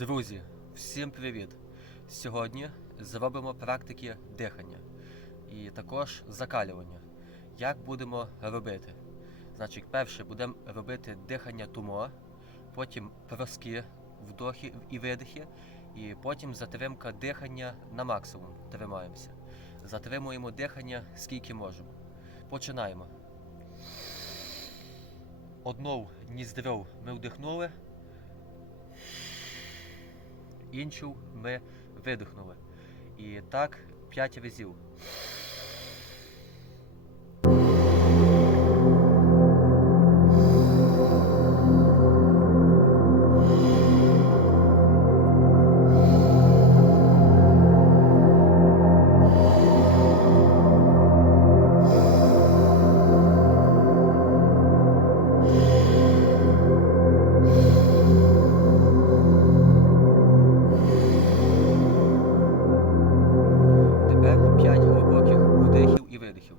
Друзі, всім привіт! Сьогодні зробимо практики дихання і також закалювання. Як будемо робити? Значить, перше будемо робити дихання тумо, потім проски, вдохи і видихи, і потім затримка дихання на максимум. Тримаємося. Затримуємо дихання скільки можемо. Починаємо. Одну ніздрю ми вдихнули, іншу ми видихнули. І так 5 разів. Видихів.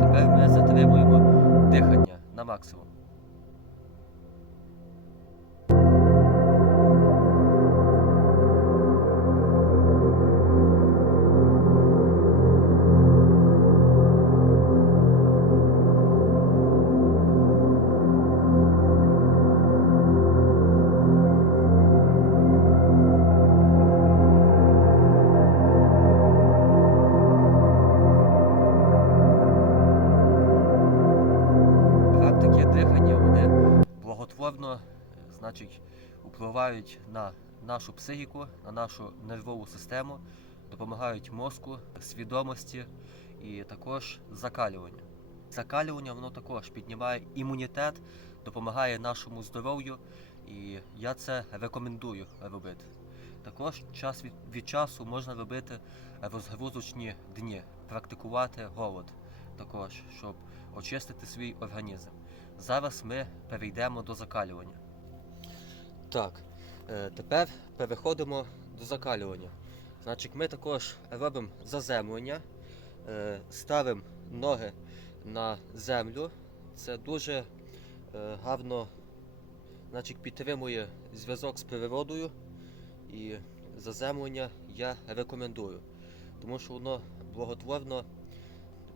Тепер ми затримуємо дихання на максимум. Благотворно, е, значить, впливають на нашу психіку, на нашу нервову систему, допомагають мозку, свідомості і також закалюванню. Закалювання воно також піднімає імунітет, допомагає нашому здоров'ю, і я це рекомендую робити. Також час від, від часу можна робити розгрузочні дні, практикувати голод також, щоб очистити свій організм. Зараз ми перейдемо до закалювання. Так, е, тепер переходимо до закалювання. Значить, ми також робимо заземлення, е, ставимо ноги на землю. Це дуже е, гарно значить, підтримує зв'язок з природою. І заземлення я рекомендую, тому що воно благотворно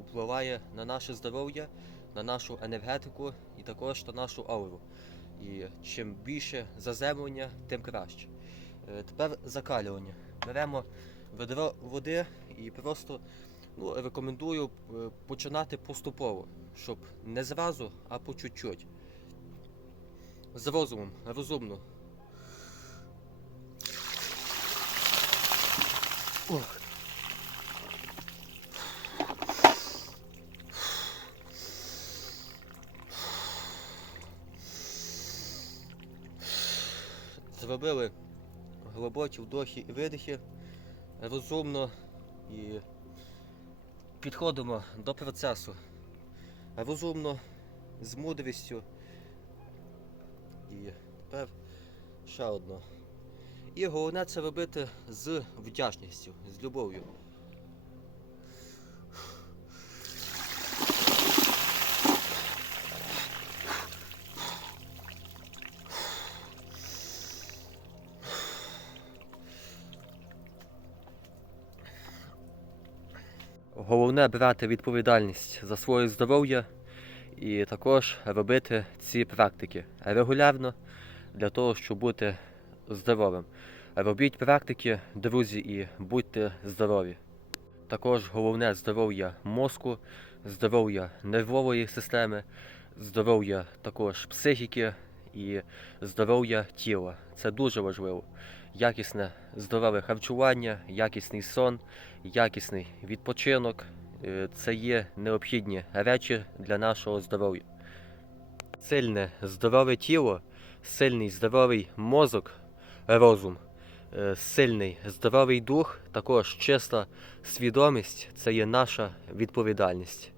впливає на наше здоров'я, на нашу енергетику і також на нашу ауру. І чим більше заземлення, тим краще. Е, Тепер закалювання. Беремо ведро води і просто ну, рекомендую е, починати поступово, щоб не зразу, а по чуть-чуть. З розумом, розумно. Ох. Зробили глибокі вдохи і видихи розумно і підходимо до процесу розумно, з мудрістю. І тепер ще одно. І головне це робити з вдячністю, з любов'ю. Головне брати відповідальність за своє здоров'я і також робити ці практики регулярно для того, щоб бути здоровим. Робіть практики, друзі, і будьте здорові. Також головне здоров'я мозку, здоров'я нервової системи, здоров'я також психіки і здоров'я тіла. Це дуже важливо. Якісне здорове харчування, якісний сон, якісний відпочинок е, це є необхідні речі для нашого здоров'я. Сильне здорове тіло, сильний здоровий мозок, розум, е, сильний здоровий дух, також чиста свідомість це є наша відповідальність.